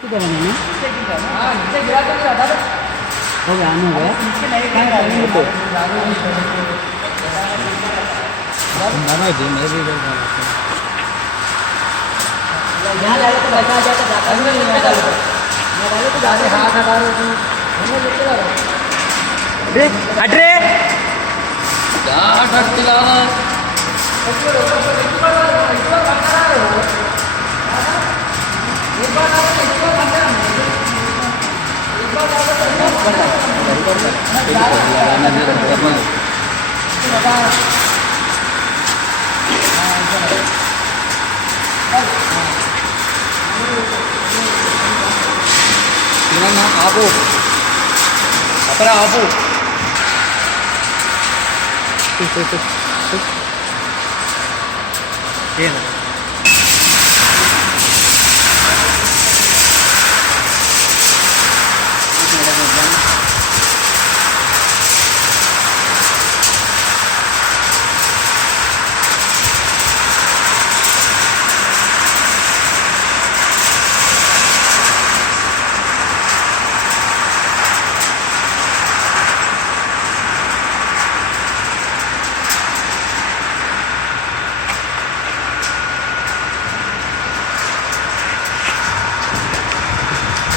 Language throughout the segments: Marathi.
किती ना हो गया आने हो हट रे क्या हट ఆపు అక్కడ ఆపు ಏನು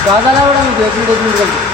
गावाला एवढा मी 1 मिनिट